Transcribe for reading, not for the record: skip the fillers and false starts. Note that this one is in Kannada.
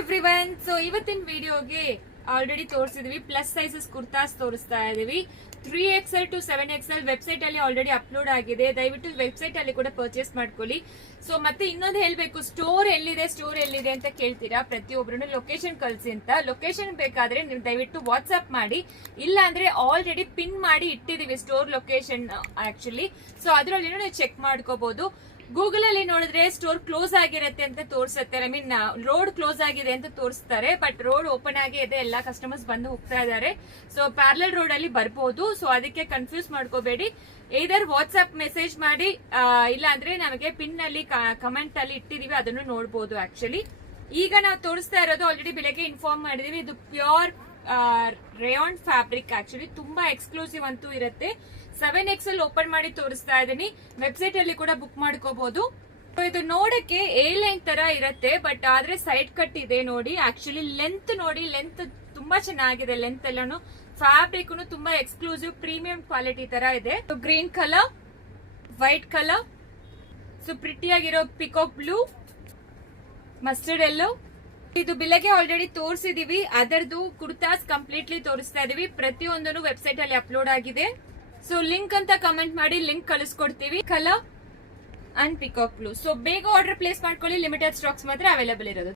ಎವ್ರಿವನ್. ಸೊ ಇವತ್ತಿನ ವಿಡಿಯೋಗೆ ಆಲ್ರೆಡಿ ತೋರಿಸಿದ್ವಿ ಪ್ಲಸ್ ಸೈಜಸ್ ಕುರ್ತಾಸ್ ತೋರಿಸ್ತಾ ಇದೀವಿ. 3XL to 7XL ವೆಬ್ಸೈಟ್ ಅಲ್ಲಿ ಆಲ್ರೆಡಿ ಅಪ್ಲೋಡ್ ಆಗಿದೆ. ದಯವಿಟ್ಟು ವೆಬ್ಸೈಟ್ ಅಲ್ಲಿ ಕೂಡ ಪರ್ಚೇಸ್ ಮಾಡ್ಕೊಳ್ಳಿ. ಸೊ ಮತ್ತೆ ಇನ್ನೊಂದು ಹೇಳ್ಬೇಕು, ಸ್ಟೋರ್ ಎಲ್ಲಿದೆ ಅಂತ ಕೇಳ್ತೀರಾ ಪ್ರತಿಯೊಬ್ರು. ಲೊಕೇಶನ್ ಕಳ್ಸಿ ಅಂತ. ಲೊಕೇಶನ್ ಬೇಕಾದ್ರೆ ನೀವು ದಯವಿಟ್ಟು ವಾಟ್ಸ್ಆಪ್ ಮಾಡಿ, ಇಲ್ಲ ಅಂದ್ರೆ ಆಲ್ರೆಡಿ ಪಿನ್ ಮಾಡಿ ಇಟ್ಟಿದೀವಿ ಸ್ಟೋರ್ ಲೊಕೇಶನ್ ಆಕ್ಚುಲಿ. ಸೊ ಅದ್ರಲ್ಲಿ ನೀವು ಚೆಕ್ ಮಾಡ್ಕೋಬಹುದು. ಗೂಗಲ್ ಅಲ್ಲಿ ನೋಡಿದ್ರೆ ಸ್ಟೋರ್ ಕ್ಲೋಸ್ ಆಗಿರುತ್ತೆ ಅಂತ ತೋರಿಸುತ್ತೆ. ಐ ಮೀನ್ ರೋಡ್ ಕ್ಲೋಸ್ ಆಗಿದೆ ಅಂತ ತೋರಿಸ್ತಾರೆ, ಬಟ್ ರೋಡ್ ಓಪನ್ ಆಗಿ ಇದೆ. ಎಲ್ಲಾ ಕಸ್ಟಮರ್ಸ್ ಬಂದು ಹೋಗ್ತಾ ಇದಾರೆ. ಸೊ ಪ್ಯಾರಲಲ್ ರೋಡ್ ಅಲ್ಲಿ ಬರ್ಬೋದು. ಸೊ ಅದಕ್ಕೆ ಕನ್ಫ್ಯೂಸ್ ಮಾಡ್ಕೋಬೇಡಿ. ಇದರ್ ವಾಟ್ಸ್ಆಪ್ ಮೆಸೇಜ್ ಮಾಡಿ, ಇಲ್ಲ ಅಂದ್ರೆ ನಮಗೆ ಪಿನ್ ಅಲ್ಲಿ ಕಮೆಂಟ್ ಅಲ್ಲಿ ಇಟ್ಟಿದೀವಿ, ಅದನ್ನು ನೋಡಬಹುದು. ಆಕ್ಚುಲಿ ಈಗ ನಾವು ತೋರಿಸ್ತಾ ಇರೋದು ಆಲ್ರೆಡಿ ಬೆಳಗ್ಗೆ ಇನ್ಫಾರ್ಮ್ ಮಾಡಿದೀವಿ. ಇದು ಪ್ಯೂರ್ ರೇಯಾನ್ ಫ್ಯಾಬ್ರಿಕ್. ಆಕ್ಚುಲಿ ತುಂಬಾ ಎಕ್ಸ್ಕ್ಲೂಸಿವ್ ಅಂತೂ ಇರುತ್ತೆ. 7XL ಓಪನ್ ಮಾಡಿ ತೋರಿಸ್ತಾ ಇದೀನಿ. ವೆಬ್ಸೈಟ್ ಅಲ್ಲಿ ಕೂಡ ಬುಕ್ ಮಾಡ್ಕೋಬಹುದು. ಇದು ನೋಡಕ್ಕೆ A ಲೈನ್ ತರ ಇರುತ್ತೆ, ಬಟ್ ಆದ್ರೆ ಸೈಡ್ ಕಟ್ ಇದೆ ನೋಡಿ. ಆಕ್ಚುಲಿ ಲೆಂತ್ ನೋಡಿ, ಲೆಂತ್ ತುಂಬಾ ಚೆನ್ನಾಗಿದೆ. ಲೆಂತ್ ಎಲ್ಲಾನು ಫ್ಯಾಬ್ರಿಕ್ ತುಂಬಾ ಎಕ್ಸ್ಕ್ಲೂಸಿವ್ ಪ್ರೀಮಿಯಂ ಕ್ವಾಲಿಟಿ ತರ ಇದೆ. Green colour, white colour, so ಪ್ರಿಟಿಯಾಗಿರೋ ಪಿಕಾಕ್ ಬ್ಲೂ, ಮಸ್ಟರ್ಡ್ ಎಲ್ಲೋ. ಇದು ಬೆಳಗ್ಗೆ ಆಲ್ರೆಡಿ ತೋರಿಸಿದೀವಿ. ಅದರದ್ದು ಕುರ್ತಾಸ್ ಕಂಪ್ಲೀಟ್ಲಿ ತೋರಿಸ್ತಾ ಇದೀವಿ. ಪ್ರತಿಯೊಂದನ್ನು ವೆಬ್ಸೈಟ್ ಅಲ್ಲಿ ಅಪ್ಲೋಡ್ ಆಗಿದೆ. ಸೊ ಲಿಂಕ್ ಅಂತ ಕಮೆಂಟ್ ಮಾಡಿ, ಲಿಂಕ್ ಕಳಿಸ್ಕೊಡ್ತೀವಿ. Colour and peacock blue. So ಬೇಗ ಆರ್ಡರ್ ಪ್ಲೇಸ್ ಮಾಡ್ಕೊಳ್ಳಿ. ಲಿಮಿಟೆಡ್ ಸ್ಟಾಕ್ಸ್ ಮಾತ್ರ ಅವೈಲೇಬಲ್ ಇರೋದು.